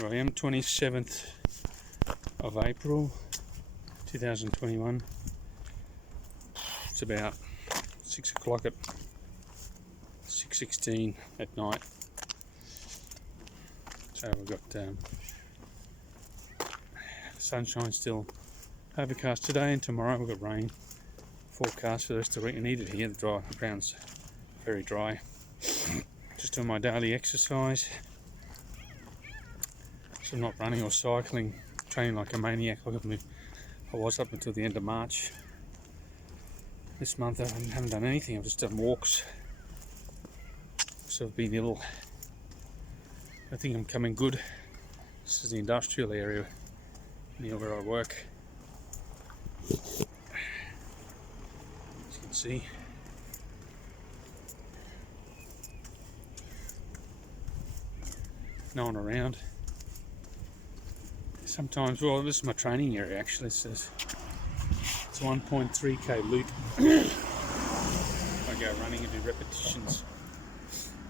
Here I am, 27th of April 2021. It's about 6 o'clock at 6:16 at night. So we've got sunshine still, overcast today, and tomorrow we've got rain forecast for the rest of the week. I need it here, the ground's very dry. Just doing my daily exercise. So I'm not running or cycling, training like a maniac like I was up until the end of March. This month I haven't done anything, I've just done walks. So I've been ill. I think I'm coming good. This is the industrial area near where I work. As you can see. No one around. Sometimes, well, this is my training area actually. It says it's 1.3k loop. I go running and do repetitions.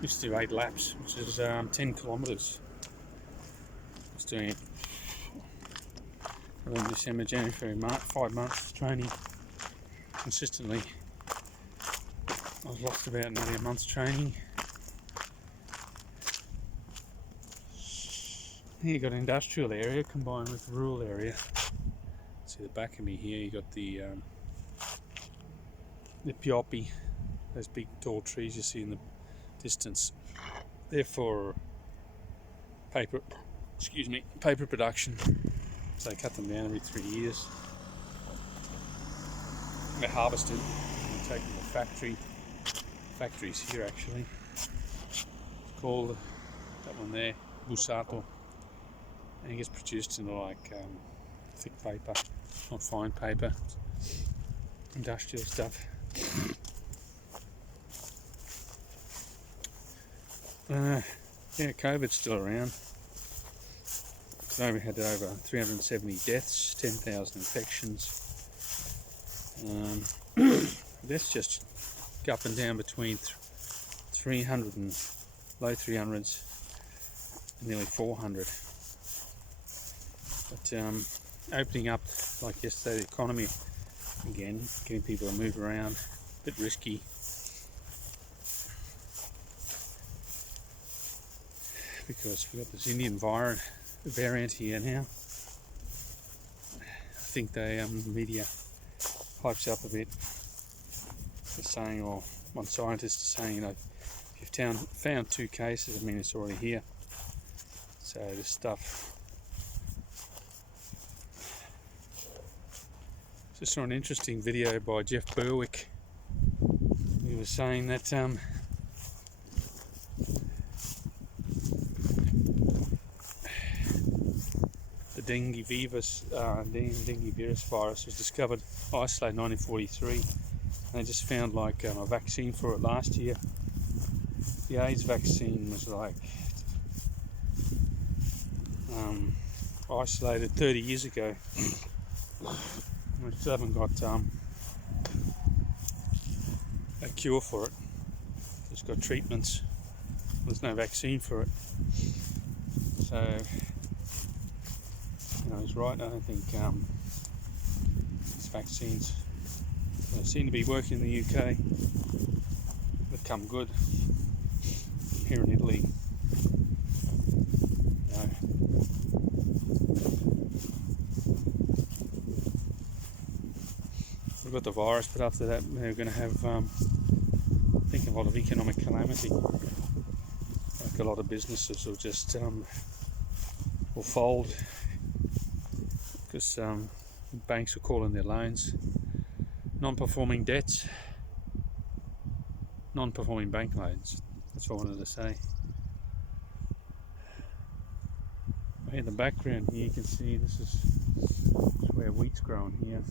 Used to do 8 laps, which is 10 kilometres. I was doing it November, December, January, February, March, 5 months training consistently. I was lost about nearly a month's training. Here you got an industrial area combined with rural area. See the back of me here, you got the pioppi, those big tall trees you see in the distance. They're for paper production. So they cut them down every 3 years. They're harvested and taken to the factories here actually. It's called, that one there, Bussato. And it gets produced into like thick paper, not fine paper, industrial stuff. Yeah, COVID's still around. So we had over 370 deaths, 10,000 infections. That's just up and down between 300 and low 300s, and nearly 400. But opening up, like yesterday, the economy again, getting people to move around, a bit risky. Because we've got this Indian variant here now. I think the media hypes up a bit. They're saying, or one scientist is saying, if you've found 2 cases, I mean it's already here. So this stuff. Just saw an interesting video by Jeff Berwick. He was saying that the dengue virus was discovered isolated in 1943. And they just found like a vaccine for it last year. The AIDS vaccine was like isolated 30 years ago. We still haven't got a cure for it. It's got treatments. There's no vaccine for it. So, he's right. I don't think these vaccines seem to be working in the UK. They've come good. Here in Italy, we've got the virus, but after that they're going to have, I think, a lot of economic calamity. Like a lot of businesses will just will fold because banks will call in their loans, non-performing debts, non-performing bank loans. That's what I wanted to say. In the background here you can see this is where wheat's growing here.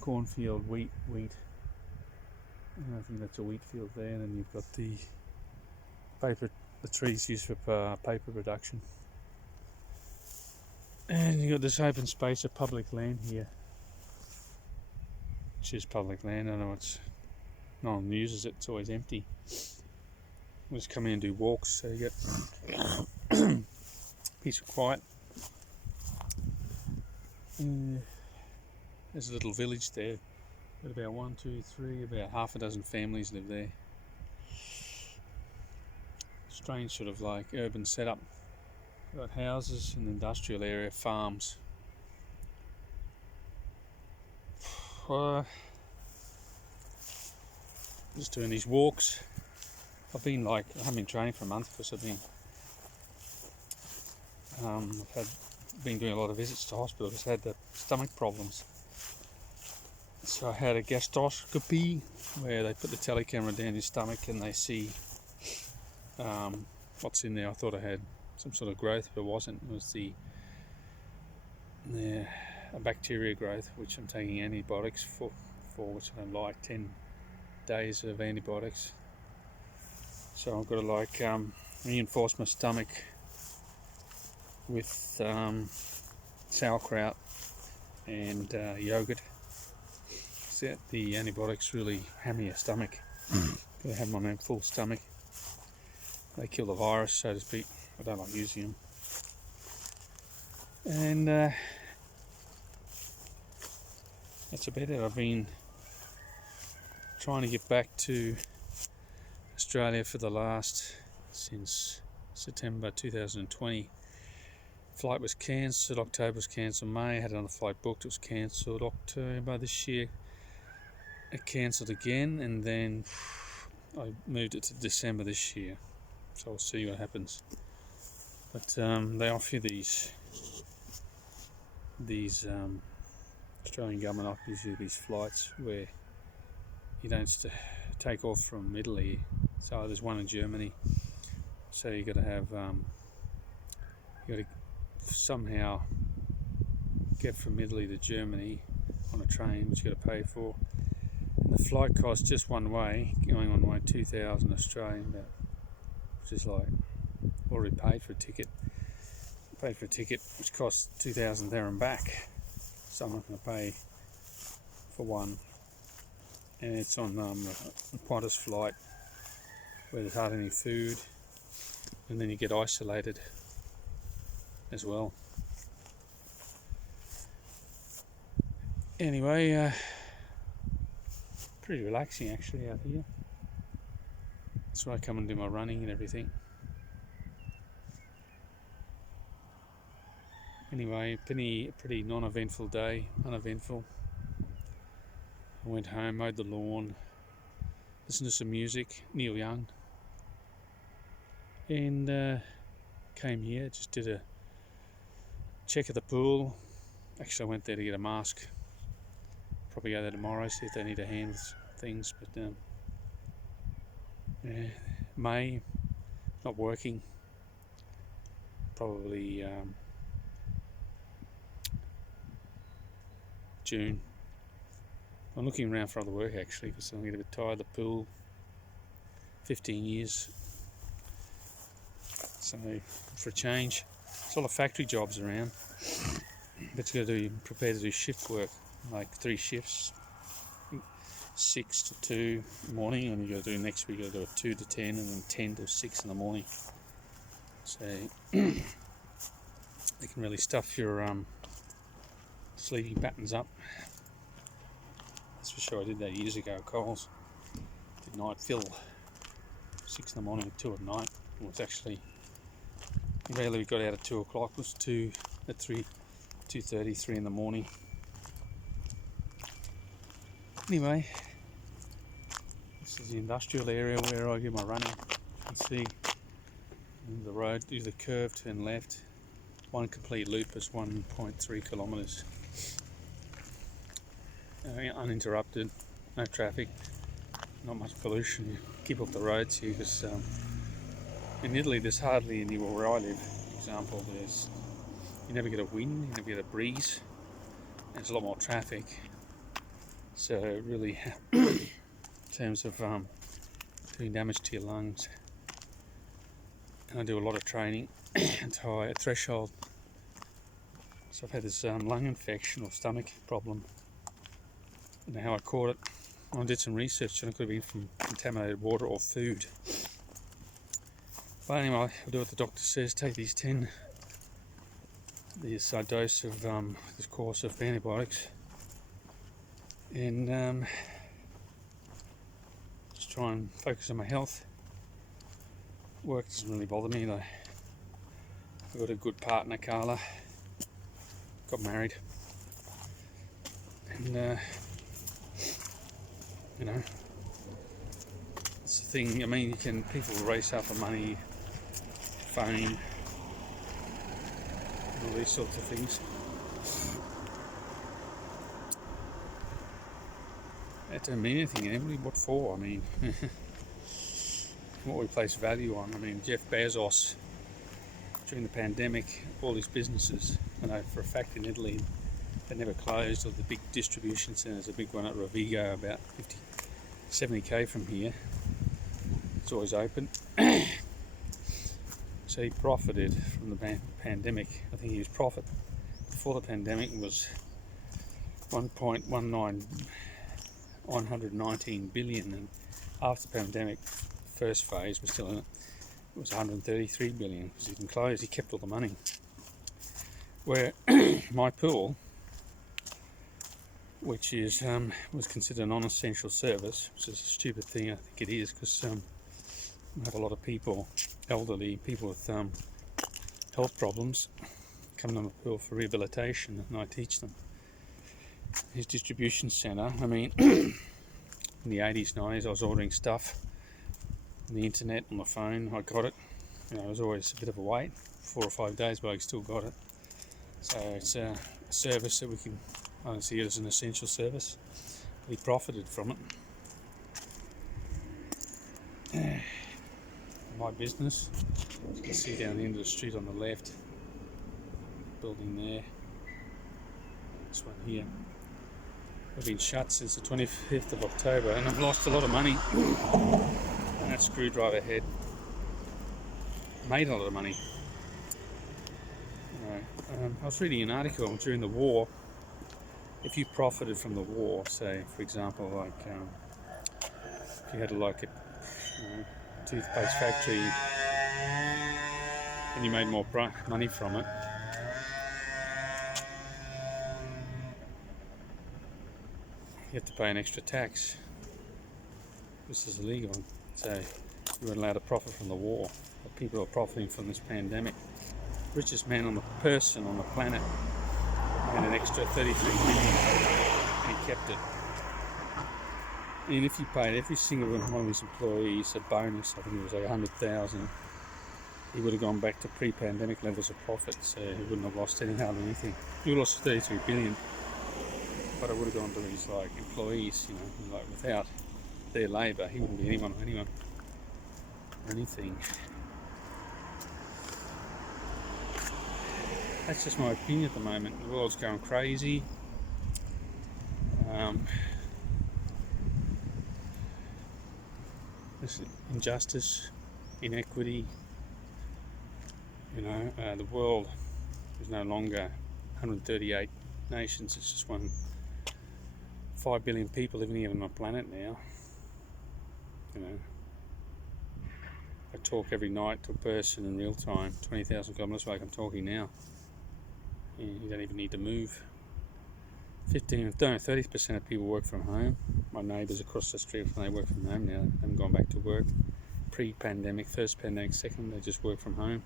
Cornfield, wheat. I think that's a wheat field there, and then you've got the trees used for paper production. And you've got this open space of public land here, which is public land. I know no one uses it, it's always empty. just come in and do walks, so you get peace and quiet. There's a little village there. Got about 1, 2, 3, about half a dozen families live there. Strange sort of like urban setup. Got houses in the industrial area, farms. Just doing these walks. I haven't been training for a month because I've been doing a lot of visits to hospital. Just had the stomach problems. So I had a gastroscopy where they put the telecamera down your stomach and they see what's in there. I thought I had some sort of growth, but it wasn't. It was a bacteria growth, which I'm taking antibiotics for which I don't like. 10 days of antibiotics. So I've got to reinforce my stomach with sauerkraut and yogurt. So the antibiotics really hammer your stomach. Got to have them on a full stomach. They kill the virus, so to speak. I don't like using them. And that's about it. I've been trying to get back to Australia since September 2020. Flight was cancelled, October was cancelled, May had another flight booked, it was cancelled, October this year it cancelled again, and then I moved it to December this year, so I'll see what happens. But they offer you these Australian government offers you these flights where you don't take off from Italy. So there's one in Germany, so you got to have you got to somehow get from Italy to Germany on a train, which you got to pay for. And the flight costs just one way, going one way, 2,000 Australian, which is like already paid for a ticket. Paid for a ticket which costs 2,000 there and back. So I'm not going to pay for one. And it's on a Qantas flight where there's hardly any food, and then you get isolated as well. Anyway, pretty relaxing actually out here. That's where I come and do my running and everything. Anyway, pretty non-eventful day, uneventful. I went home, mowed the lawn, listened to some music, Neil Young, and came here, just did a check of the pool. Actually, I went there to get a mask. Probably go there tomorrow, see if they need a hand with things, but May, not working, probably June. I'm looking around for other work actually because I'm getting a bit tired of the pool. 15 years, so for a change. There's a lot of factory jobs around, but you got to prepare to do shift work, like 3 shifts, 6 to 2 in the morning, and you got to do next week. You got to do a 2 to 10, and then 10 to 6 in the morning. So they can really stuff your sleeping patterns up. That's for sure. I did that years ago at Coles. Did night fill, 6 in the morning, 2 at night. It was actually rarely we got out at 2 o'clock. It was 2 at 3, 2:30, 3 in the morning. Anyway, this is the industrial area where I do my running. You can see the road, do the curve, turn left. One complete loop is 1.3 kilometres. Uninterrupted, no traffic, not much pollution. You keep off the roads here because in Italy there's hardly anywhere where I live, for example, you never get a wind, you never get a breeze, and there's a lot more traffic. So really, in terms of doing damage to your lungs, and I do a lot of training until a threshold. So I've had this lung infection or stomach problem. I don't know how I caught it. I did some research and it could have been from contaminated water or food. But anyway, I'll do what the doctor says. Take this dose of this course of antibiotics, and just try and focus on my health. Work doesn't really bother me though. I've got a good partner, Carla. Got married, and you know, it's the thing. I mean, people race after money, fame, all these sorts of things. That don't mean anything, Emily. What for? I mean, what we place value on. I mean, Jeff Bezos, during the pandemic, all his businesses, I know for a fact in Italy, they never closed, or the big distribution centres, a big one at Rovigo, about 70k from here. It's always open. So he profited from the pandemic. I think his profit before the pandemic was 119 billion, and after the pandemic, first phase, was still in it, it was 133 billion because he didn't close. He kept all the money. Where my pool, which is was considered a non-essential service, which is a stupid thing. I think it is, because we have a lot of people, elderly people with health problems, come to my pool for rehabilitation, and I teach them. His distribution centre, I mean, in the 80s, 90s, I was ordering stuff on the internet, on the phone. I got it. You know, it was always a bit of a wait, 4 or 5 days, but I still got it. So it's a service that I don't see it as an essential service. We profited from it. My business, you can see down the end of the street on the left, building there, this one here. I've been shut since the 25th of October, and I've lost a lot of money. And that screwdriver head made a lot of money. I was reading an article during the war. If you profited from the war, say for example, like if you had like a toothpaste factory and you made more money from it, you have to pay an extra tax. This is illegal. So you weren't allowed to profit from the war. But people are profiting from this pandemic. Richest man on the planet made an extra 33 million, and he kept it. And if you paid every single one of his employees a bonus, I think it was like 100,000, he would have gone back to pre-pandemic levels of profit. So he wouldn't have lost hardly anything. He would have lost 33 billion, but it would have gone to his employees. You know, like without their labour, he wouldn't be anyone or anything. That's just my opinion at the moment. The world's going crazy. There's injustice, inequity. You know, the world is no longer 138 nations. It's just 5 billion people living here on the planet now. You know, I talk every night to a person in real time, 20,000 kilometres away. I'm talking now. You don't even need to move. 30% of people work from home. My neighbours across the street, they work from home now. They haven't gone back to work. Pre-pandemic, first pandemic, second, they just work from home.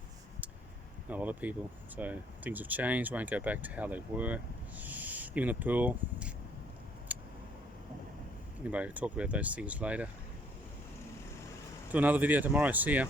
A lot of people. So things have changed, won't go back to how they were. Even the pool. Anyway, we'll talk about those things later. Do another video tomorrow. See ya.